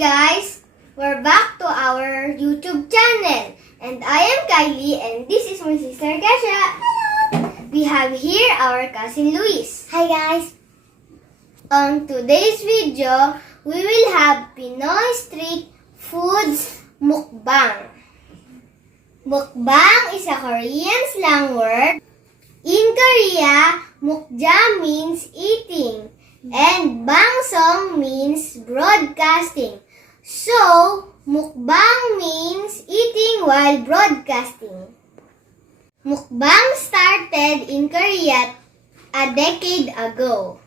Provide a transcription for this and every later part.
guys! We're back to our YouTube channel. And I am Kylie and this is my sister Gasha. We have here our cousin Luis. Hi guys! On today's video, we will have Pinoy street foods mukbang. Mukbang is a Korean slang word. In Korea, mukja means eating and bangsong means broadcasting. So, mukbang means eating while broadcasting. Mukbang started in Korea a decade ago.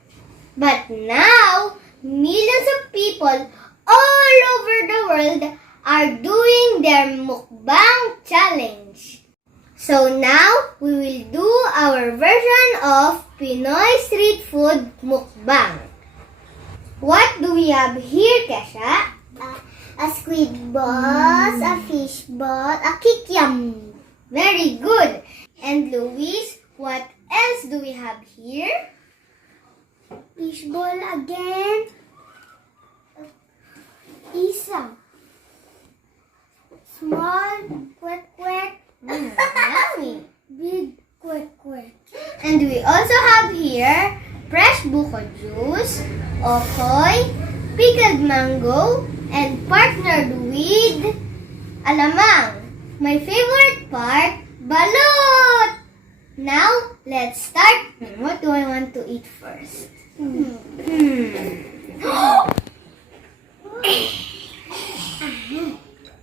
But now, millions of people all over the world are doing their mukbang challenge. So now, we will do our version of Pinoy street food mukbang. What do we have here, Kesha? A squid balls, a fish ball, a kikiam. Very good. And Luis, what else do we have here? Fish ball again. Isa. Small, quack. Yummy. Big, quack. And we also have here fresh buko juice, okoy, pickled mango, and partnered with alamang. My favorite part, balut! Now, let's start. What do I want to eat first?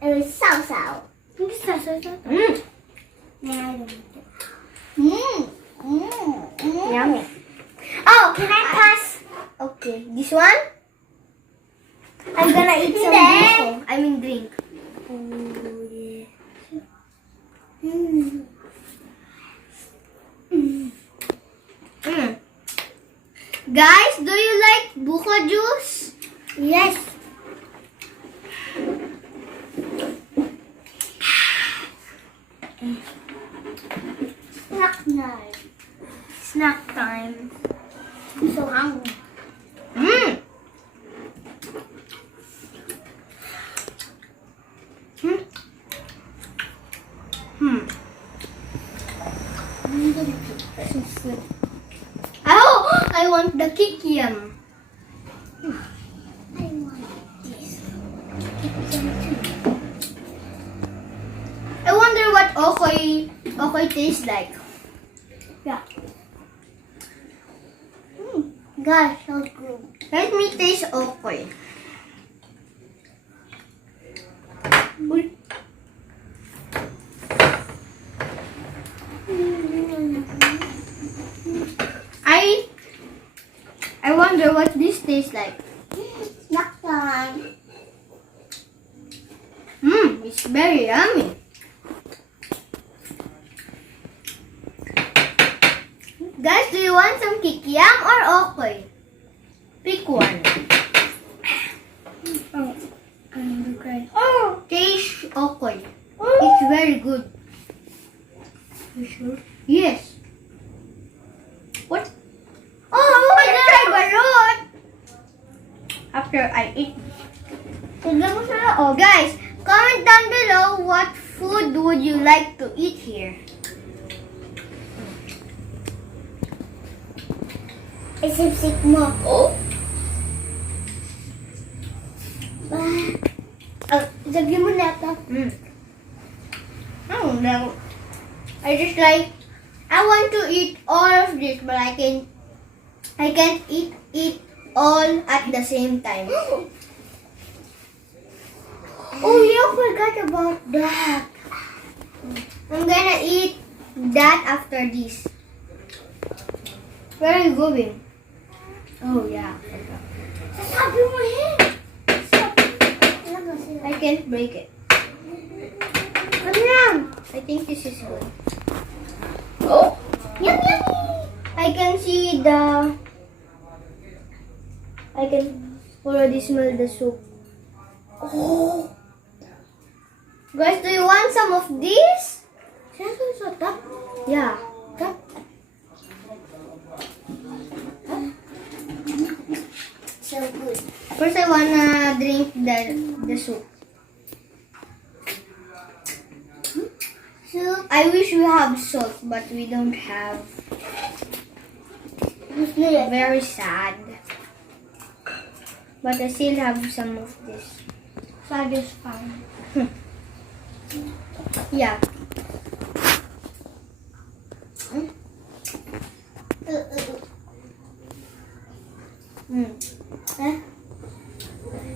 It was sao. Yummy. Oh, can I pass? Okay, this one? I'm gonna eat some Hindi. buko. I mean drink. Guys, do you like buko juice? Yes. Snack night. Snack time. I'm so hungry. Oh, I want the kikiam. I want this. I wonder what okoy tastes like. Yeah. Gosh, so good. Let me taste okoy. Uy. I wonder what this tastes like. Snack time. It's very yummy. Guys, do you want some kikiam or okoy? Pick one. Oh, I'm okay. Oh, taste okoy. It's very good. You sure? Yes. What? Oh, I try balut. After I eat. Tignan mo sa loob. Guys, comment down below what food would you like to eat here. Isip-sip mo. Oh. Lagyan mo na ito. I don't know. I just like, I want to eat all of this, but I can't eat all at the same time. Oh, you forgot about that. I'm gonna eat that after this. Where are you going? Oh yeah, I forgot. Sasabi mo I can't break it. Ano lang? I think this is good. Oh! Yummy! I can see I can already smell the soup. Oh! Guys, do you want some of this? Saan sa top? Yeah. Top? So good. First, I wanna drink the soup. Soup. I wish we have salt, but we don't have. Very sad. But I still have some of this. Satisfying. Yeah.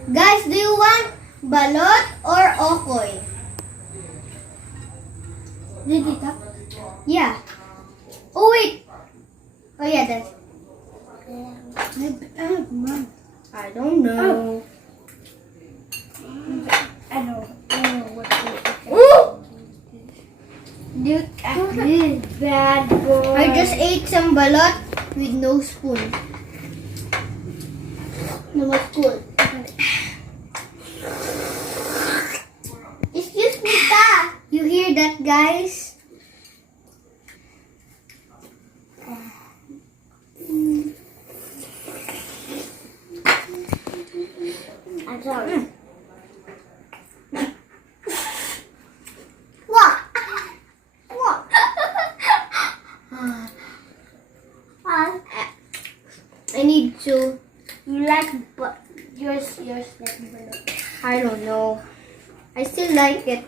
Guys, do you want balot or okoy? Did it up? Yeah. Oh wait. Oh yeah, that's. I don't know. I know what to do. Ooh! Look at this bad boy. I just ate some balot with no spoon. No, what's good? Excuse me, Pa. You hear that, guys? I'm sorry. What? What? I need to. You like but yours like balloon. I don't know. I still like it.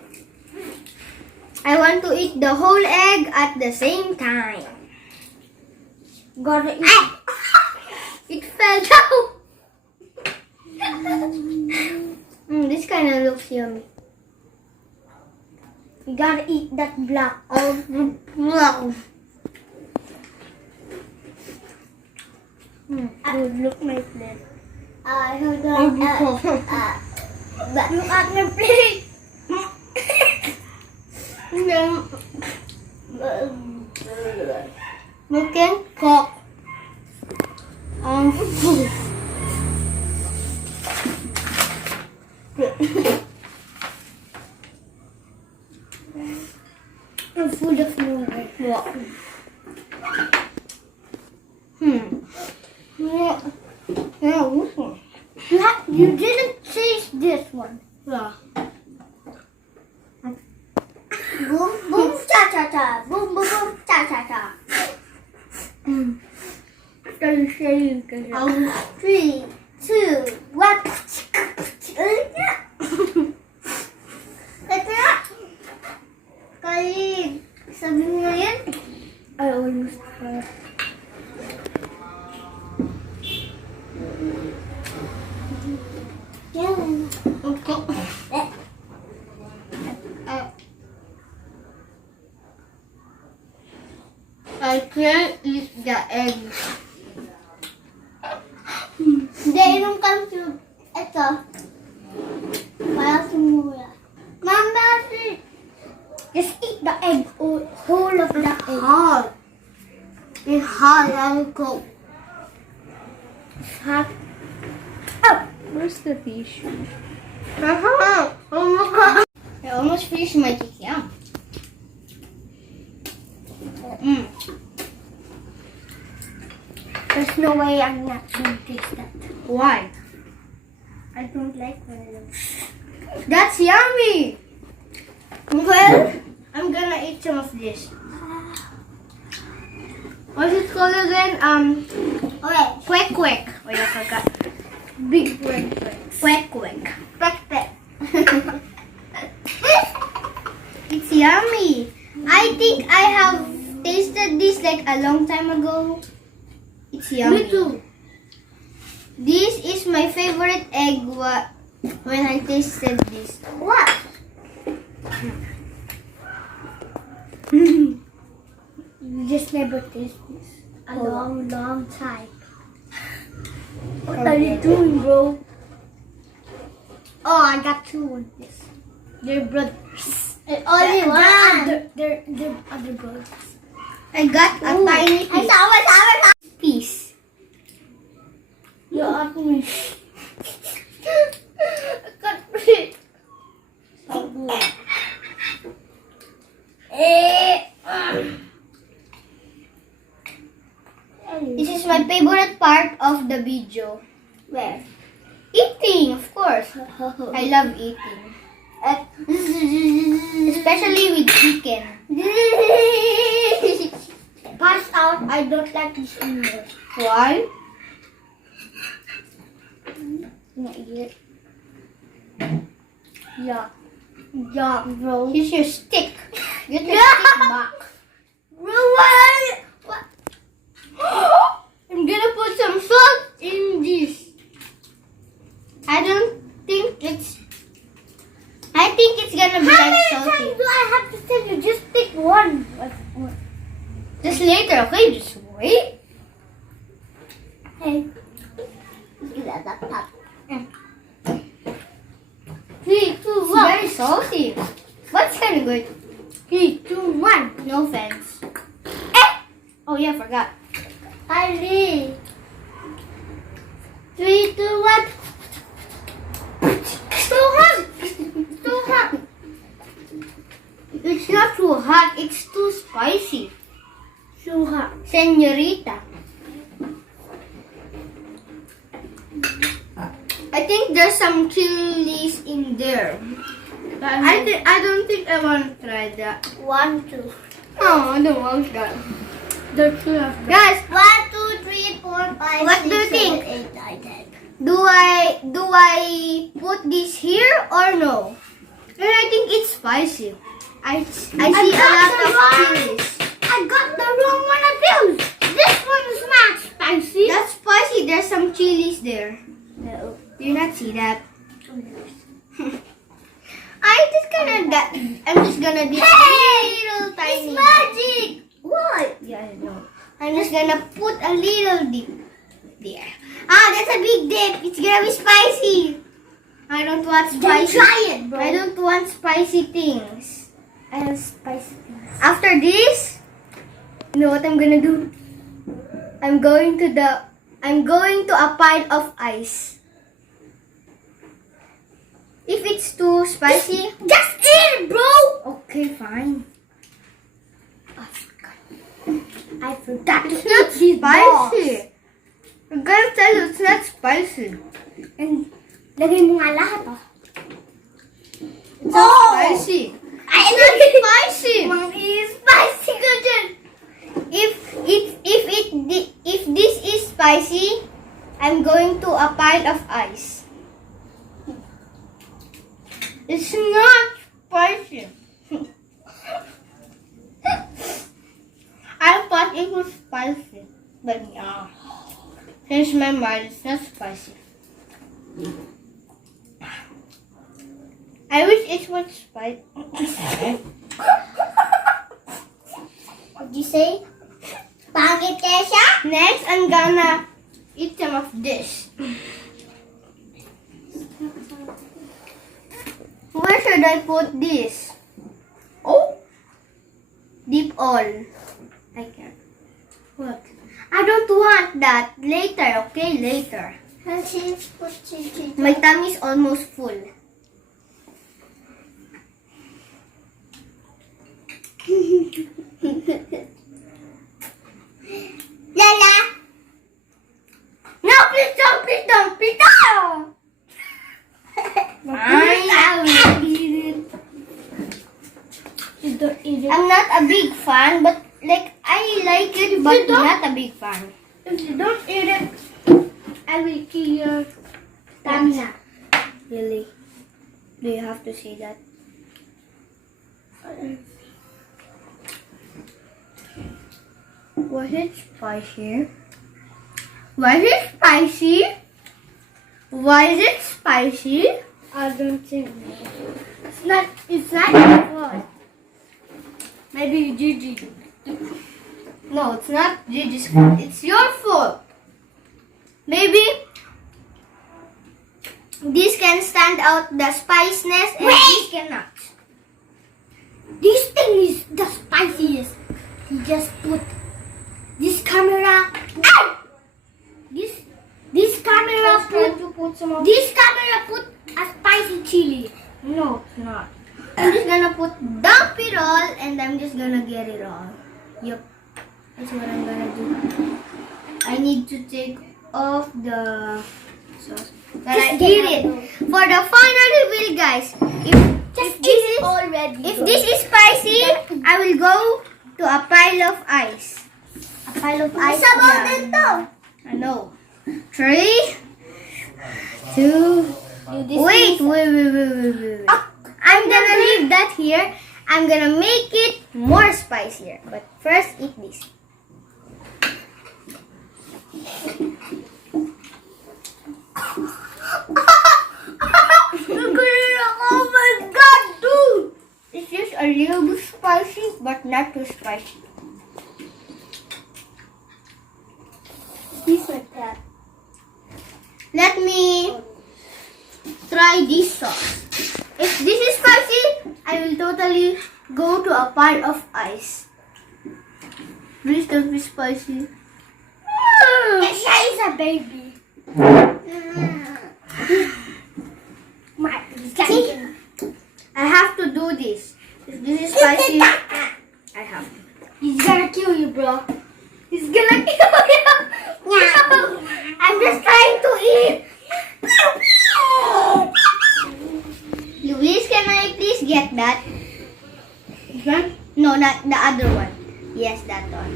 I want to eat the whole egg at the same time. Gotta eat. It fell down. This kind of looks yummy. You gotta eat that black. Wow. Dude, look my plate. Hold Oh, on. Look at my plate. Looking cook. I'm full of noodles. Yeah. Yeah, this one. You didn't taste this one. Yeah. Boom, boom, cha cha cha. Boom, boom, boom, cha cha cha. Don't say you can. 3, 2, 1. Ito na. Kali, sabi mo na yan. I almost fell. Yan. Okay. I can't eat the egg. Hindi, inom kang soup. Ito. Para sumula. Mama, just eat the egg. Whole of the egg. Hot. It's hot. I'm cold. It's hot. Where's the fish? Oh my god. I almost finished my kikiam. There's no way I'm not going to taste that. Why? I don't like vanilla. That's yummy. Well, I'm gonna eat some of this. What's it called again? Okay. Quack quack. Wait, I forgot. Big red bricks. Quack quack. Peck peck. It's yummy. I think I have tasted this like a long time ago. It's yummy. Me too. This is my favorite egg when I tasted this. What? You just never taste this. A long, long time. What are you doing, bro? Oh, I got 2 on this. They're brothers. Only one. They're other brothers. I got a tiny piece. Piece. You got me. I got it. So good. This is my favorite part of the video. Where? Eating, of course. I love eating. Especially with chicken. Pass out. I don't like this anymore. Why? Not yet. Yeah. Yeah, bro. Here's your stick. Get your Yeah. stick back. Bro, what? I'm gonna put some salt in this. I think it's gonna be How like many salty. times do I have to tell you? Just pick one. Just later, okay? Just wait. Hey. Look at that top. 3, 2, 1. It's very salty. But it's kind of good. 3, 2, 1. No offense. Eh! Oh yeah, I forgot. Ali. 3, 2, 1. Too hot. Too hot. It's not too hot. It's too spicy. So hot. Señorita. I think there's some chilies in there. I don't think I want to try that. 1, 2. Oh, I don't want that. There's 2 of them. Guys, 1, 2, 3, 4, 5, What 6, do you 7, think? 8, 9, 10. do I put this here or no? And I think it's spicy. I see a lot of chilies. I got the wrong one of those. This one is not spicy. That's spicy. There's some chilies there. No. Do you not see that? I'm just gonna do little tiny. It's magic. What? Yeah, I know. I'm just gonna put a little dip there. Ah, that's a big dip. It's gonna be spicy. I don't want Then spicy. try it, bro. I don't want spicy things. I have spicy things. After this, you know what I'm gonna do? I'm going to a pile of ice. If it's too spicy, Just eat it, bro. okay, fine. I forgot to It's not eat these balls. spicy. I'm gonna tell you, it's not spicy. And lagay mo nga lahat, oh. It's not spicy. Ay, It's not spicy. It's spicy ka dyan. If this is spicy, I'm going to a pile of ice. It's not spicy. I thought it was spicy, but yeah. Change my mind. It's not spicy. I wish it was spicy. What'd you say? Pangit kaya siya? Next, I'm gonna eat some of this. Where should I put this? Oh, deep all. I can't. What? I don't want that. Later, okay? Later. My tummy is almost full. Lala! No, please don't, please don't, please don't! Fine, I will eat it. You don't eat it. I'm not a big fan, but like I like it, but you don't- not a big fan. If you don't eat it, I will kill your stamina. Really? Do you have to say that? Was it spicy? Was it spicy? Was it spicy? I don't think it's not your fault. Maybe Gigi. No, it's not Gigi's fault. It's your fault. Maybe this can stand out the spiciness and this cannot. This thing is the spiciest. He just put this camera. Ow! This camera put to put some of this camera put a spicy chili. No, it's not. I'm just gonna dump it all and I'm just gonna get it all. Yep. That's what I'm gonna do. I need to take off the sauce. Gonna eat it. For the final reveal, guys. If this is spicy, I will go to a pile of ice. A pile of ice. Yeah. I know. 3, 2. Wait. I'm gonna leave that here. I'm gonna make it more spicier. But first, eat this. Oh my god, dude! It's just a little bit spicy, but not too spicy. Tastes like that. Let me try this sauce. If this is spicy, I will totally go to a pile of ice. Please don't be spicy. Isha is a baby. My See? I have to do this. If this is spicy, I have to. He's gonna kill you, bro. He's gonna kill you. I'm just trying to eat. Luis, can I please get that? This one? No, not the other one. Yes, that one.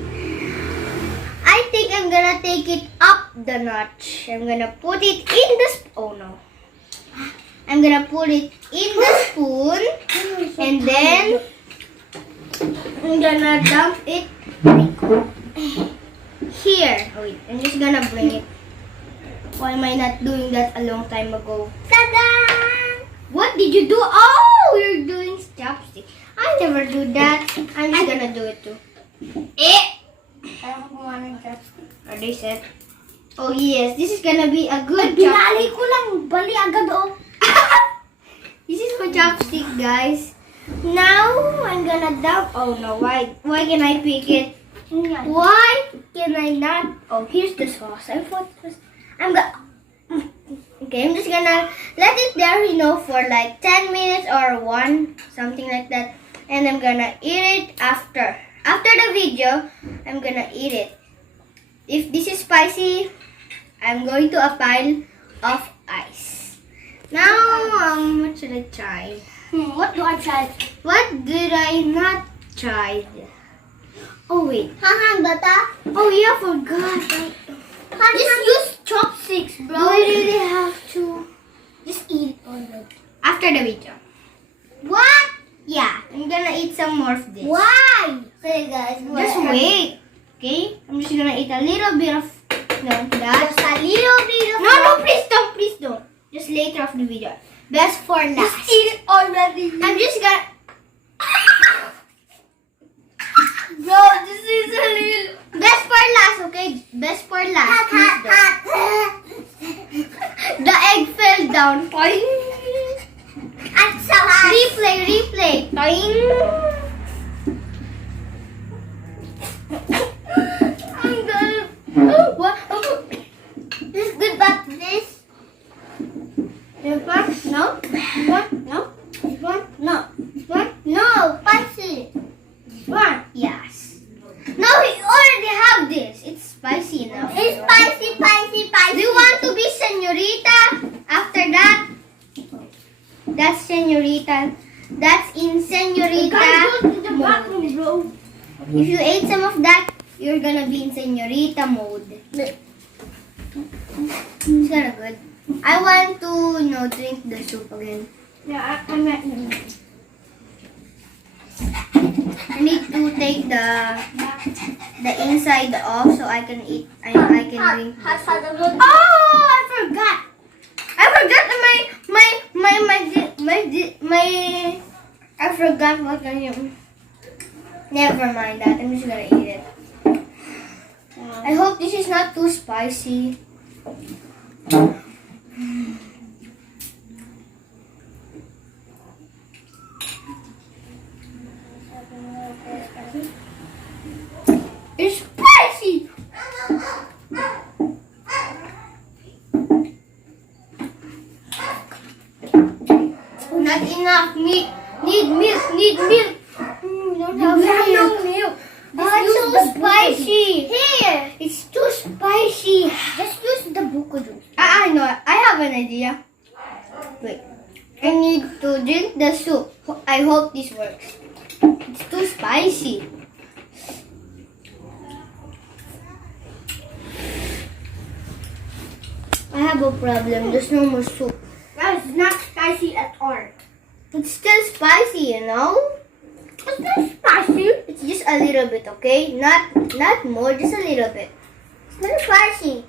I think I'm gonna take it up the notch. I'm gonna put it in the oh no. I'm gonna put it in the spoon and then I'm gonna dump it here. Oh wait, I'm just gonna bring it. Why am I not doing that a long time ago? Ta-da! What did you do? Oh, you're doing chopstick. I never do that. I'm just gonna do it too. I don't want to touch it. Are they set? Oh yes, this is gonna be a good Binali chopstick. ko lang. Bali agad, oh. This is for chopstick, guys. Now I'm gonna dump. Oh no, why can I pick it? Why can I not? Oh, here's the sauce. I thought it was. Okay, I'm just gonna let it there, for like 10 minutes or 1, something like that. And I'm gonna eat it after. After the video, I'm gonna eat it. If this is spicy, I'm going to a pile of ice. Now, what should I try? What do I try? What did I not try? Oh wait. Hahang bata? Oh yeah, I forgot. Just use chopsticks, Do bro. I really have to? Just eat it already. After the video. What? Yeah, I'm gonna eat some more of this. Why? Okay, guys. Just wait. Okay? I'm just gonna eat a little bit of that. Just a little bit of. No, please don't. Just later of the video. Best for last. Just eat it already. I'm just gonna. Bro, this is a little. Best for last, okay? Best for last. Please don't. The egg fell down. Toing. I'm so hot. Replay. Toing. I'm gonna. What? This is good, but this. This one? No. This one? No. This one? No. This one? No, spicy. This one? Yes. No, we already have this. It's spicy enough. It's spicy. Do you want to be señorita after that? That's señorita. That's in señorita Guys, go to the mode. bathroom, bro. If you ate some of that, you're gonna be in señorita mode. It's kinda good. I want to, drink the soup again. Yeah, I'm not eating. I need to take the inside off so I can eat. I can drink the soup. Oh, I forgot my. I forgot what I am. Never mind that. I'm just gonna eat it. I hope this is not too spicy. It's spicy. Not enough meat. Need milk. We don't have no milk. It's so spicy. Here. It's too spicy. Just use the buko juice. No. I an idea. Wait. I need to drink the soup. I hope this works. It's too spicy. I have a problem. There's no more soup. That is not spicy at all. It's still spicy, you know? It's not spicy. It's just a little bit, okay? Not more, just a little bit. It's not spicy.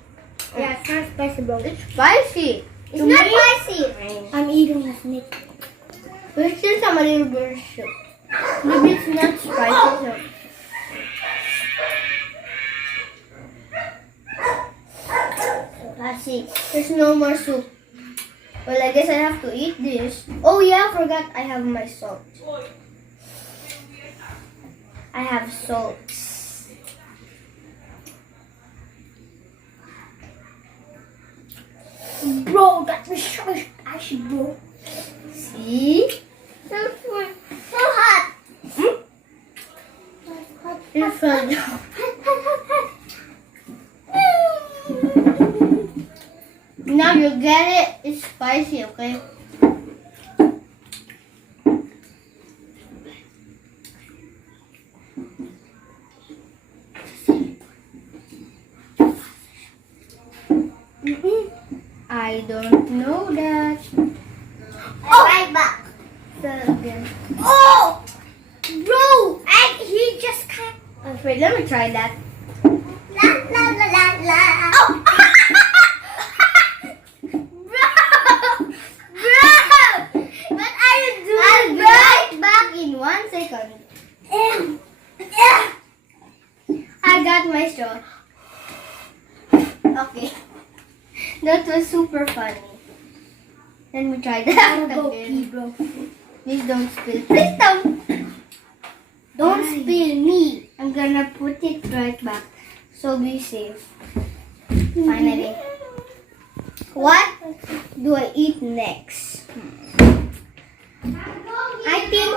Yeah, it's not spicy, bro. It's spicy. It's To not me? spicy. I'm eating this meat. There's still some a little bit of soup. Maybe it's not spicy. So. Spicy. There's no more soup. Well, I guess I have to eat this. Oh yeah, I forgot I have my salt. I have salt. Bro, that was so spicy, bro. See? So hot. It's fun. Now you get it. It's spicy, okay? I don't know that. Right back. So again. Oh, bro, he just can't. Oh, wait, let me try that. La la la la la. Oh. What are you doing? I'll be right back in 1 second. I got my straw. Okay. That was super funny. Let me try that again. Bro. Please don't spill. Please don't. Don't spill me. I'm gonna put it right back. So be safe. Finally. What do I eat next? I think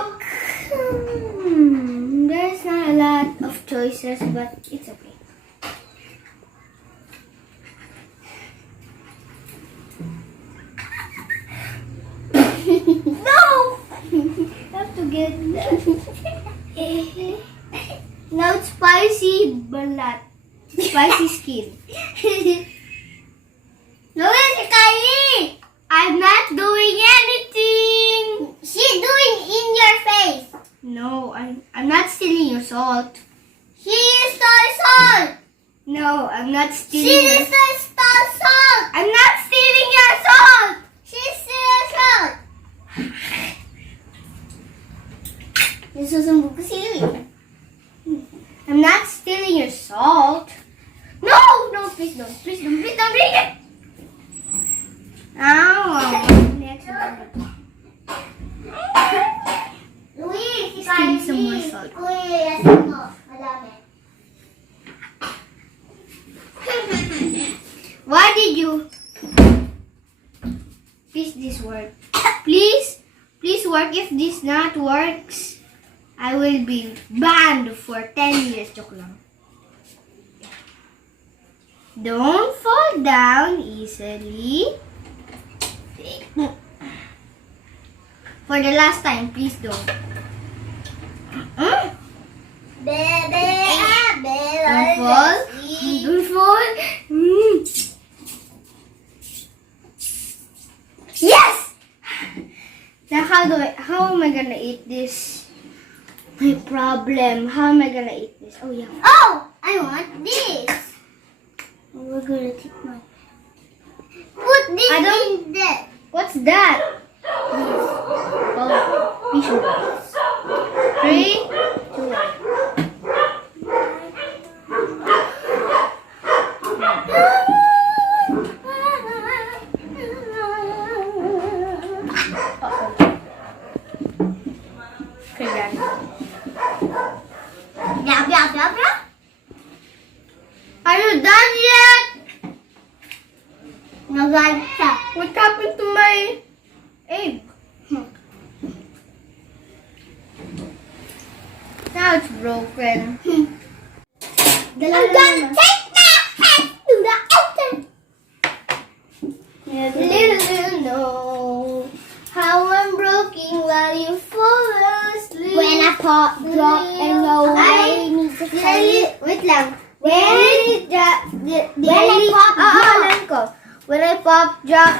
there's not a lot of choices, but it's okay. No! I have to get that. Now it's spicy balat. Spicy skin. Louis, Kylie, I'm not doing anything. she's doing in your face. No, I'm not stealing your salt. She stole salt. No, I'm not She stealing your stole salt. I'm not stealing your salt. She stole salt. Nasusumbog ko sila. I'm not stealing your salt. No, no, please don't. Please don't. Please don't bring it. Ow. Next one. Louis, Steal some more salt. Kuya, yasin mo. Madami. Why did you? Please, this work. Please work. If this not works, I will be banned for 10 years. Joke lang. Don't fall down easily. For the last time, please don't. Bebe, Don't fall. Don't fall. Yes! Now how am I gonna eat this? My problem. How am I gonna eat this? Oh yeah. Oh, I want this. We're gonna take my. Put this I don't- in there. What's that? Oh, tissue box. 3, 2, 1. Okay, done. Blah, blah, blah, blah. Are you done yet? Nagalit siya. What happened to my egg? Now it's broken. I'm gonna take my head to the ocean. Yeah, little pop, drop, and roll. Wait lang. Alam ko. When I pop, drop,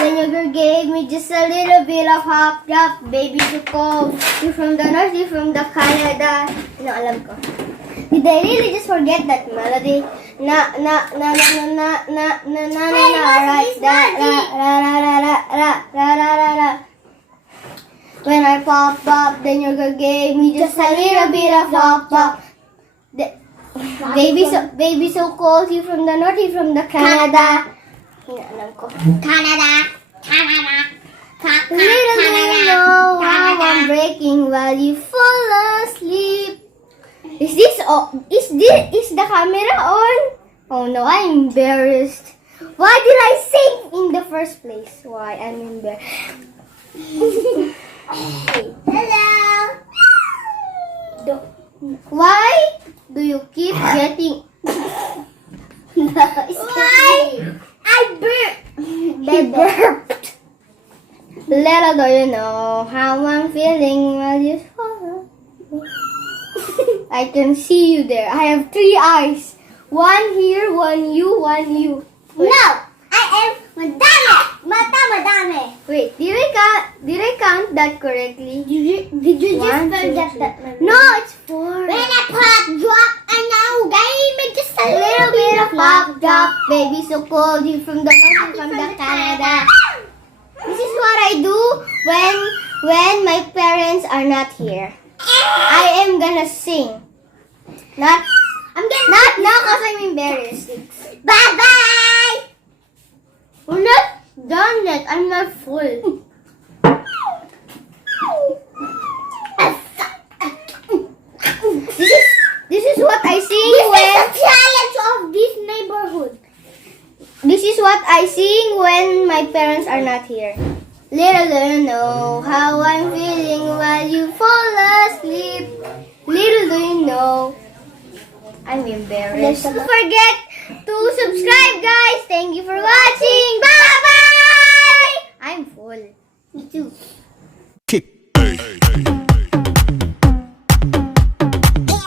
then you gave me just a little bit of hop, drop, baby you cold. You from the north, you from the Canada. No, alam ko. Did I really just forget that melody? Na na na na na na na na na na right da ra ra ra ra ra ra ra ra ra. When I pop up, then you gave me just a little bit of hop pop. Baby so cold, you from the north, you from the Canada. Alam ko. Canada. Little do you know how I'm breaking while you fall asleep. Is the camera on? Oh no, I'm embarrassed. Why did I sing in the first place? Why I'm embarrassed. Hello. Why do you keep getting? Why? I burped. He burped. Little do you know how I'm feeling while you fall. I can see you there. I have 3 eyes. One here, one you, one you. No, I am madami. Wait, did I count that correctly? Did you just One, forget two, that? No, it's 4. When I pop, drop, and now gave me just a Little bit of pop, drop, baby so cold. You from the north, from the Canada. This is what I do when my parents are not here. I am gonna sing. Not now because I'm embarrassed. Bye bye. We're not done yet. I'm not full. This is what I sing when The challenge of this neighborhood. this is what I sing when my parents are not here. Little do you know how I'm feeling while you fall asleep. Little do you know. I'm embarrassed. Don't forget to subscribe, guys. Thank you for watching. Bye bye. I'm full. Me too.